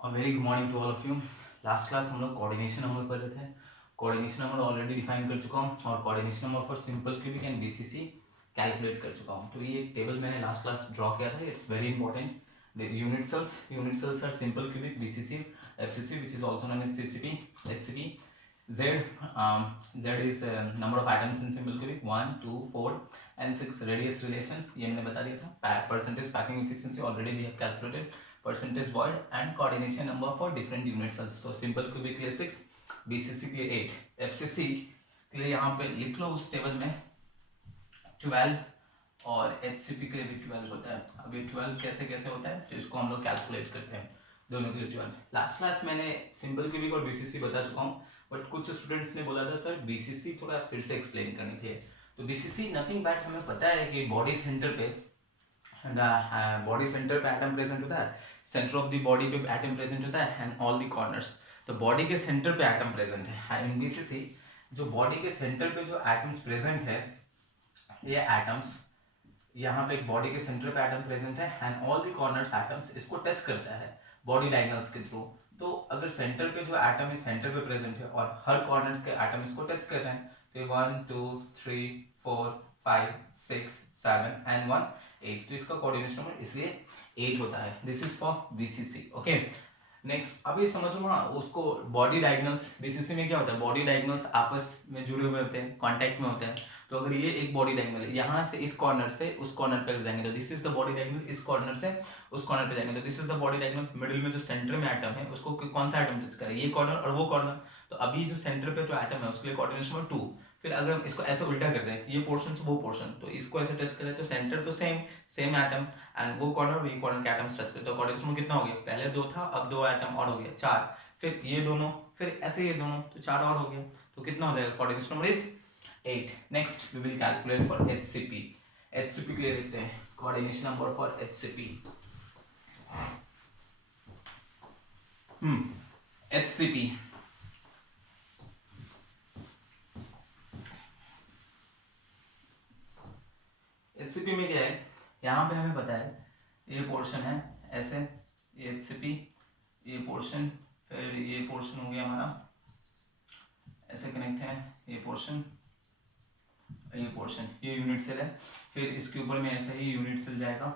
और very good morning to all of you. Last class हम लोग कोऑर्डिनेशन नंबर पढ़ रहे थे। कोऑर्डिनेशन नंबर ऑलरेडी डिफाइन कर चुका हूँ और coordination number for simple cubic and BCC calculate कर चुका हूँ। तो ये एक टेबल मैंने लास्ट क्लास ड्रॉ किया था। It's very important. Unit cells are simple cubic, BCC, FCC which is also known as CCP, HCP. Z is number of atoms in simple cubic 1, 2, 4 and 6. Radius relation ये मैंने बता दिया था. Percentage packing efficiency already we have calculated. Percentage void and coordination number for different unit cells. तो simple cubic के लिए 6, BCC के लिए 8, FCC के लिए यहाँ पे लिख लो उस टेबल में 12 और HCP के लिए भी 12 होता है. अभी 12 कैसे कैसे होता है तो इसको हम लोग कैलकुलेट करते हैं. दोनों के लिए 12. लास्ट क्लास मैंने सिंपल क्यूबिक और बीसीसी बता चुका हूँ, बट कुछ स्टूडेंट्स ने बोला था सर बीसीसी थोड़ा फिर से एक्सप्लेन करनी थी. तो बीसीसी नथिंग बट हमें पता है कि बॉडी सेंटर पे एटम प्रेजेंट होता है, सेंटर ऑफ द बॉडी पे एटम प्रेजेंट होता है एंड ऑल द कॉर्नर्स. तो बॉडी के सेंटर पे एटम प्रेजेंट है. इन बीसीसी जो बॉडी के सेंटर पे जो एटम्स प्रेजेंट है, ये एटम्स यहाँ पे एक बॉडी के सेंटर पे एटम प्रेजेंट है and all the corners atoms इसको टच करता है बॉडी डायगोनल्स के थ्रू. तो अगर सेंटर पे जो एटम है सेंटर पे प्रेजेंट है और हर कॉर्नर के एटम इसको टच कर रहे हैं, तो 1 2 3 4 5 6 7 एंड 1 8. तो इसका कोऑर्डिनेशन नंबर इसलिए 8 होता है. This is for BCC. Okay, next अब ये समझो ना उसको बॉडी डायगोनल्स. बीसीसी में क्या होता है, बॉडी डायगोनल्स आपस में जुड़े हुए होते हैं, कांटेक्ट में होते हैं. तो अगर ये एक बॉडी डायगोनल है, यहाँ से इस कॉर्नर से उस कॉर्नर पे जाएंगे तो this is the body diagonal. इस कॉर्नर से उस कॉर्नर पे जाएंगे तो this is the body diagonal. Middle में जो सेंटर में एटम है उसको कौन सा एटम टच करे, ये कॉर्नर और वो कॉर्नर. तो अभी जो सेंटर पे जो एटम है उसके लिए कोऑर्डिनेशन नंबर 2. फिर अगर हम इसको ऐसे उल्टा करते हैं, ये पोर्शन से वो पोर्शन, तो इसको ऐसे टच करें तो सेंटर तो सेम एटम एंड वो कॉर्नर ये कॉर्नर के एटम्स टच करें तो कोऑर्डिनेशन नंबर कितना हो गया, पहले 2 था अब 2 एटम और हो गया 4. फिर ये दोनों, फिर ऐसे ये दोनों, तो 4 और हो गया. तो कितना हो जाएगा, coordination number is 8. Next we will calculate for HCP. HCP के लिए लिखते हैं coordination number for HCP. HCP HCP में क्या है, यहाँ पे हमें पता है ये पोर्शन है ऐसे, ये HCP, ये पोर्शन, फिर ये पोर्शन हो गया हमारा ऐसे कनेक्ट है, ये पोर्शन, ये पोर्शन, ये यूनिट सेल है. फिर इसके ऊपर में ऐसा ही यूनिट सेल जाएगा,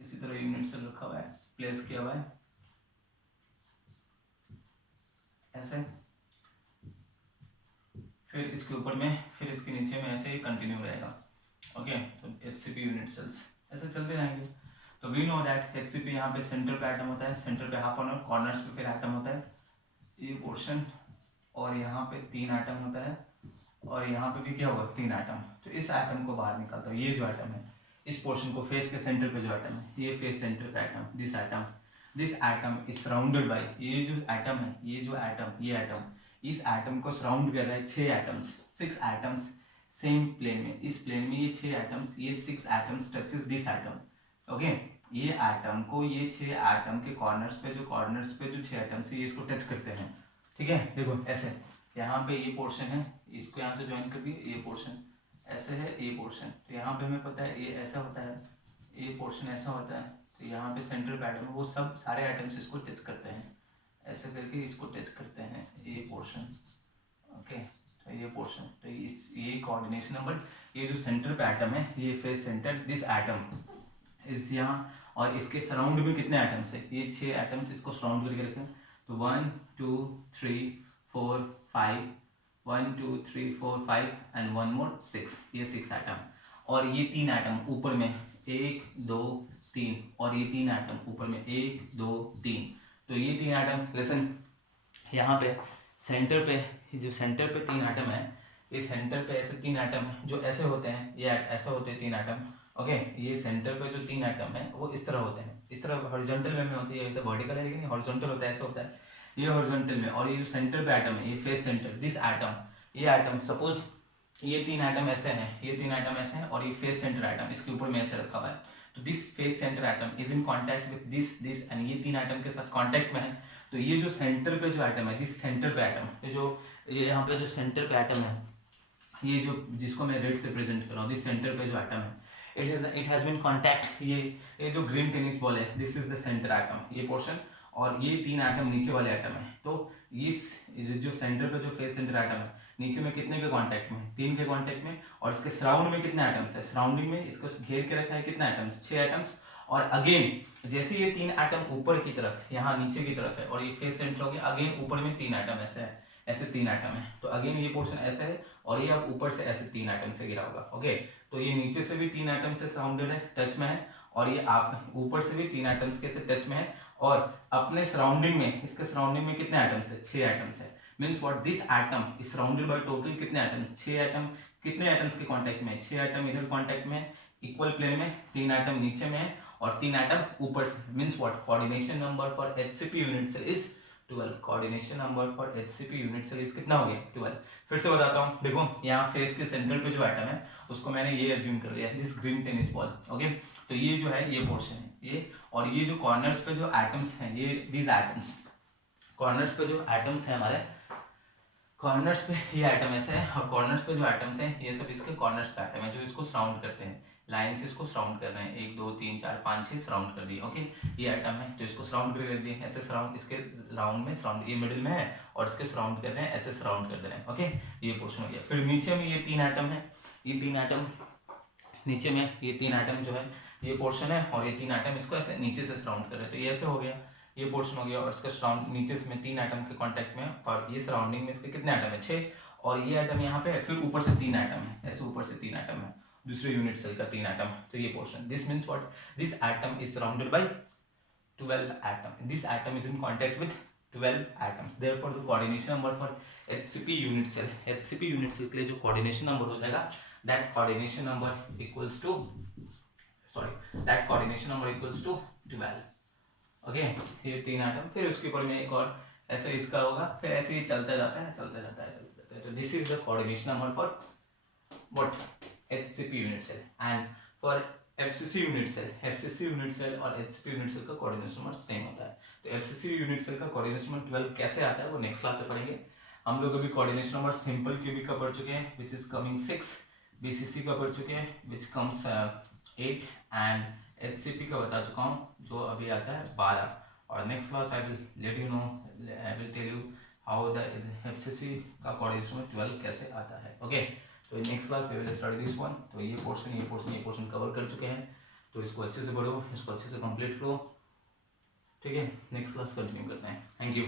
इसी तरह यूनिट सेल रखा हुआ है, प्लेस किया हुआ है ऐसे. फिर इसके ऊपर में, फिर इसके नीचे में ऐसे ही कंटिन्यू रहेगा. ओके, तो एचसीपी यूनिट सेल्स ऐसे चलते जाएंगे. तो वी नो दैट एचसीपी यहाँ पे सेंटर पे एटम होता है, सेंटर पे हाफ कॉर्नर, कॉर्नर्स पे फिर एटम होता है, ये पोर्शन, और यहाँ पे 3 एटम होता है और यहाँ पे भी क्या होगा 3 एटम. तो इस एटम को बाहर निकालता हूँ, ये जो एटम है इस पोर्शन को, फेस के सेंटर पे जो एटम है, ये फेस सेंटर पे atom, this atom is surrounded by, ये जो एटम है, ये जो एटम, ये एटम इस एटम को सराउंड कर रहा है 6 एटम्स, 6 एटम्स सेम प्लेन में. इस प्लेन में ये 6 एटम्स, ये 6 atoms touches this atom. Okay, ये एटम को ये 6 एटम के कॉर्नर्स पे जो 6 एटम्स है ये इसको टच करते हैं. ठीक है, देखो ऐसे यहाँ पे ये पोर्शन है, इसको यहाँ से ज्वाइन कर दिए, ये पोर्शन ऐसे है, ये पोर्शन. तो यहाँ पे हमें पता है ये ऐसा होता है, ये पोर्शन ऐसा होता है. तो यहाँ पे सेंटर पे एटम, वो सब सारे एटम्स इसको टच करते हैं, ऐसे करके इसको टच करते हैं, ये पोर्शन. ओके, तो ये पोर्शन, तो इस ये कोऑर्डिनेशन नंबर, ये जो सेंटर पे एटम है, ये फेस सेंटर, दिस एटम इस यहाँ, और इसके सराउंड में कितने एटम्स है, ये 6 एटम्स इसको सराउंड करके रखते हैं. तो 1 2 3 4 5, 1 2 3 4 5 एंड 1 मोर 6, ये 6 एटम. और ये 3 एटम ऊपर में 1 2 3, और ये 3 एटम ऊपर में 1 2 3. तो ये 3 एटम, लिसन, यहाँ पे सेंटर पे, जो सेंटर पे 3 एटम है, ये सेंटर पे ऐसे 3 एटम है जो ऐसे होते हैं, ये ऐसे होते हैं 3 एटम. ओके, ये सेंटर पे जो 3 एटम है वो इस तरह होते हैं, इस तरह हॉरिजॉन्टल वे में होती है, ऐसे वर्टिकल है लेकिन हॉरिजॉन्टल होता है, ऐसे होता है ये हॉरिजॉन्टल में. और ये जो सेंटर पे एटम है, ये फेस सेंटर, दिस एटम, ये एटम, सपोज ये 3 एटम ऐसे हैं, ये 3 एटम ऐसे हैं, और ये फेस सेंटर एटम इसके ऊपर में ऐसे रखा हुआ है. तो this face centre atom is in contact with this and ये 3 एटम के साथ कांटेक्ट में है. तो ये जो सेंटर पे जो एटम है, दिस सेंटर पे एटम, ये यहाँ पे जो सेंटर पे एटम है, ये जो जिसको मैं रेड से प्रेजेंट कर रहा हूँ, दिस सेंटर पे जो एटम है, इट हैज बीन कॉन्टैक्ट, ये जो ग्रीन टेनिस बॉल है, this is the centre atom, ये पोर्शन, और ये 3 एटम नीचे वाले एटम है। तो इस जो सेंटर पे जो फेस सेंटर एटम है, नीचे में कितने के कांटेक्ट में, 3 के कांटेक्ट में, और इसके सराउंड में कितने एटम्स है, सराउंडिंग में इसको घेर के रखा है कितना एटम्स, 6 एटम्स। और अगेन जैसे ये 3 एटम ऊपर की तरफ, यहाँ नीचे की तरफ है, और ये फेस सेंटर हो गया, अगेन ऊपर में 3 एटम ऐसे है, ऐसे 3 एटम है। तो अगेन ये पोर्शन ऐसे है, और ये अब ऊपर से ऐसे 3 एटम से घिरा होगा। ओके, तो ये नीचे से भी 3 एटम से सराउंडेड है, टच में है, और ये आप ऊपर से भी 3 एटम्स के से टच में है, और अपने सराउंडिंग में, इसके सराउंडिंग में कितने एटम्स है, 6 एटम्स है। Means what, this atom is surrounded by total कितने एटम्स, 6 एटम। कितने एटम्स के कांटेक्ट में, 6 एटम इधर कांटेक्ट में, इक्वल प्लेन में, 3 एटम नीचे में है, और 3 एटम ऊपर से। Means what, coordination number for HCP unit cell is 12। Coordination number for HCP unit cell is कितना हो गया, 12। फिर से बताता हूँ, देखो यहाँ फेस के सेंटर पे जो एटम है उसको मैंने ये अज्यूम कर लिया, this green tennis ball. Okay, तो ये जो है ये पोर्शन है ये, और ये जो कॉर्नर्स पे जो एटम्स हैं, ये दीज एटम्स, कॉर्नर्स पे जो एटम्स हैं हमारे, कॉर्नर्स पे ये एटम ऐसे है, और कॉर्नर्स पे जो एटम्स हैं ये सब इसके कॉर्नर्स पे एटम है जो इसको सराउंड करते हैं, लाइन से इसको सराउंड कर रहे हैं, 1 2 3 4 5 6 सराउंड कर दिए। ओके, ये एटम है तो इसको सराउंड कर दिए, ऐसे सराउंड, इसके राउंड में सराउंड, ये मिडिल में है, और इसके सराउंड कर रहे हैं, ऐसे सराउंड कर दे रहे हैं। ओके, ये पोर्शन हो गया। फिर नीचे में ये 3 एटम है, ये 3 एटम नीचे में, ये 3 एटम जो है ये पोर्शन है, और ये 3 एटम इसको ऐसे नीचे से सराउंड कर रहे हैं, तो ये ऐसे हो गया, ये पोर्शन हो गया, और इसका सराउंड नीचे से 3 एटम के कांटेक्ट में, और ये सराउंडिंग में इसके कितने एटम है, 6, और ये एटम यहाँ पे, फिर ऊपर से 3 एटम है, ऐसे ऊपर से 3 एटम है, दूसरे यूनिट सेल का 3 एटम। तो ये portion, this means what, this atom is surrounded by 12 atom, this atom is in contact with 12 atoms, therefore the coordination number for HCP unit cell, HCP unit cell के लिए जो coordination number हो जाएगा, that coordination number equals to, sorry, that coordination number equals to 12। Okay, ये 3 atom, फिर उसके ऊपर में एक और ऐसे इसका होगा, फिर ऐसे ही चलता जाता है, चलता जाता है, चलता जाता है। तो this is the coordination number for what, HCP unit cell. And for FCC unit cell, FCC unit cell और HCP यूनिट सेल का कोऑर्डिनेशन नंबर सेम होता है। तो FCC यूनिट सेल का कोऑर्डिनेशन नंबर 12 कैसे आता है वो नेक्स्ट क्लास में पढ़ेंगे। हम लोग अभी कोऑर्डिनेशन नंबर सिंपल क्यूबिक का पढ़ चुके हैं, विच इज कमिंग 6, BCC का पढ़ चुके हैं, विच कम्स 8, एंड HCP का बता चुका हूँ जो अभी आता है 12। और next class I will let you know, I will tell you how the FCC का कोऑर्डिनेशन नंबर 12 कैसे आता है। ओके, तो next class we will study this one. तो ये पोर्शन कवर कर चुके हैं, तो इसको अच्छे से पढ़ो, इसको अच्छे से कंप्लीट करो, ठीक है। नेक्स्ट क्लास कंटिन्यू करते हैं। Thank you.